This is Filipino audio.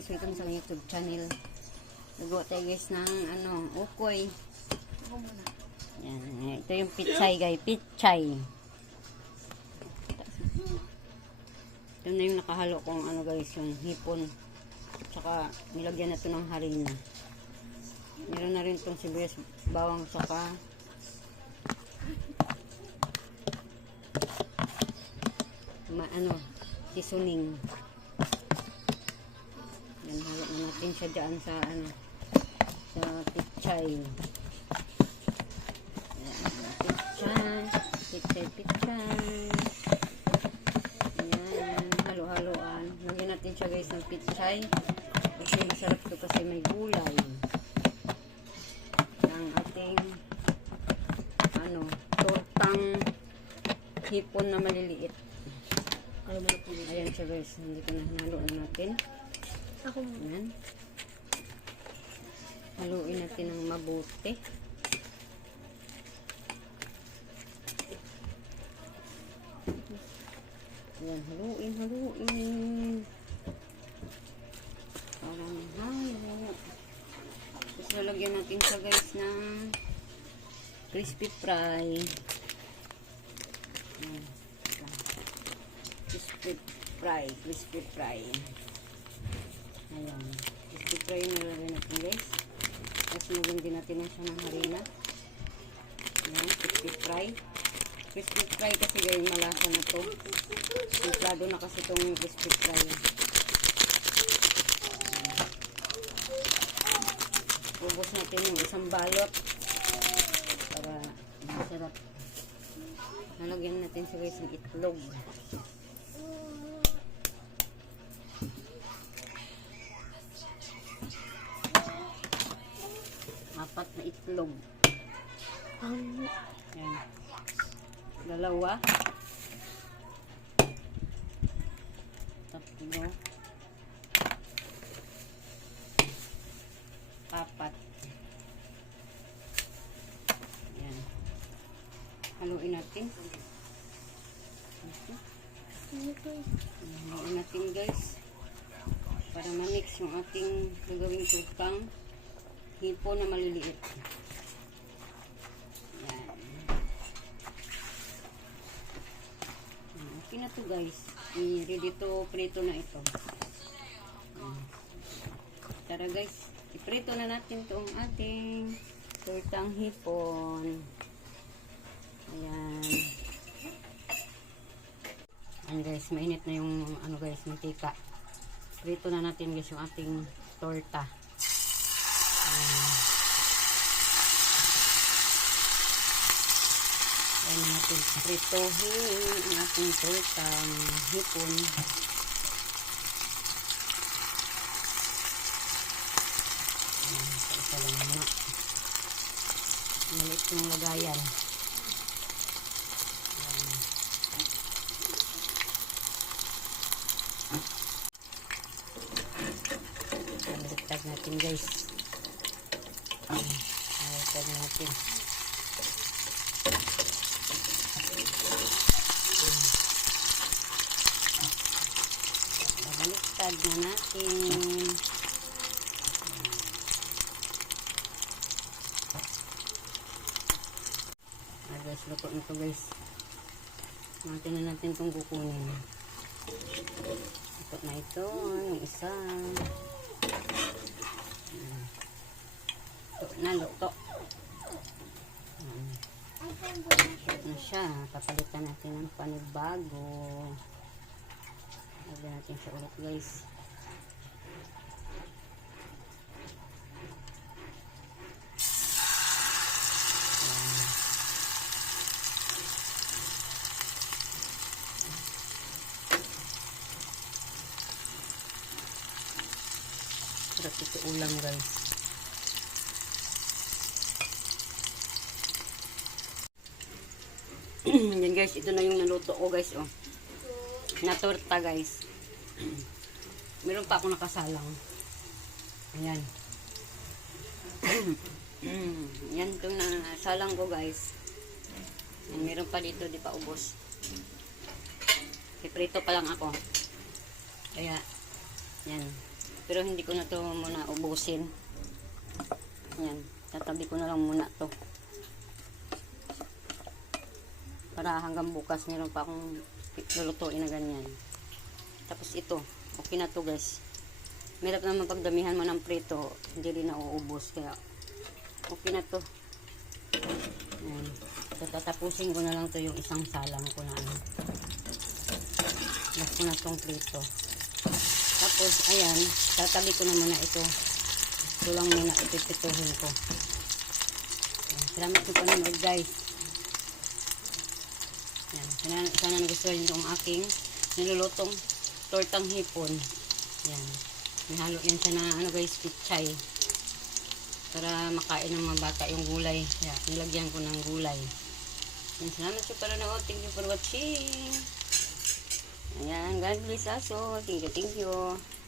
guys, welcome sa YouTube channel. Nagawa tayo guys ng ukoy. Yan, ito yung pichay guys, pichay. Ito na yung nakahalo kong guys, yung hipon. Tsaka nilagyan na ito ng harina. Meron na rin itong sibuyas, bawang, tsaka seasoning. Yan, halo na natin siya dyan sa sa pichay. Pichay. Ayan, halo-haloan. Lagyan natin siya guys ng pichay. Kasi masarap ito kasi may gulay. Ang ating tortang hipon na maliliit. Ayan siya guys. Hindi ko na hinalo na natin. Ayan. Haluin natin ng mabuti. Ayan, haluin. Parang halo. Tapos lalagyan natin siya guys ng crispy fry. Ayan. Crispy fry. Ayan. Crispy fry yung nalagyan natin guys. Tapos nalagyan din natin siya ng harina. Ayan, crispy fry. Crispy fry kasi guys, malasa na to. Simplado na kasi itong crispy fry. Ubos natin yung isang balot para masarap. Nalagyan natin siya guys ng itlog. Apat na itlog. Ayan. Dalawa. Tatlo. Apat. Ayan. Haluin natin. Haluin natin guys. Para ma-mix yung ating gagawing tukang hipon na maliliit. Okay na to guys. Ready to prito na ito. Tara guys, iprito na natin itong ating tortang hipon. Ayan. Ayan guys, mainit na yung guys, mantika. Prito na natin guys yung ating torta. Ayan natin pritohin ang ating tortang hipon. Ayan, isa lang muna. Maliit yung lagayan. Baliktad natin guys. Baliktad natin. Baliktad na natin. Guys, luto na ito guys. Natin na natin itong kukunin. Luto na ito. Yung isa. Luto. Luto na siya. Papalitan natin ng panibago. Lagyan natin siya ulit guys. Sarap ito ulam guys. Yan guys, ito na yung naluto ko guys na torta guys. Meron pa akong nakasalang. Ayan. Yan itong nasalang ko guys. Meron pa dito, di pa ubos. Piprito pa lang ako. Kaya, yan. Pero hindi ko na to muna ubusin. Yan. Tatabi ko na lang muna to. Para hanggang bukas meron pa akong lulutuin na ganyan. Tapos ito. Okay na to guys. Merap naman pagdamihan mo ng prito. Hindi rin nauubos. Kaya okay na to. Yan. So, tatapusin ko na lang to yung isang salang ko na ano. Last ko na tong prito. Tapos, ayan, tatabi ko na muna ito. Ito lang muna ipipituhin ko. Ayan, salamat po panonood guys. Ayan, sana nagustuhan nyo ang aking nilulutong tortang hipon. Ayan, nihalo yan siya na ano guys, pichay. Para makain ng mga bata yung gulay. Ayan, nilagyan ko ng gulay. Ayan, salamat po panonood. Thank you for watching. Ayan, God bless us all. Thank you, thank you.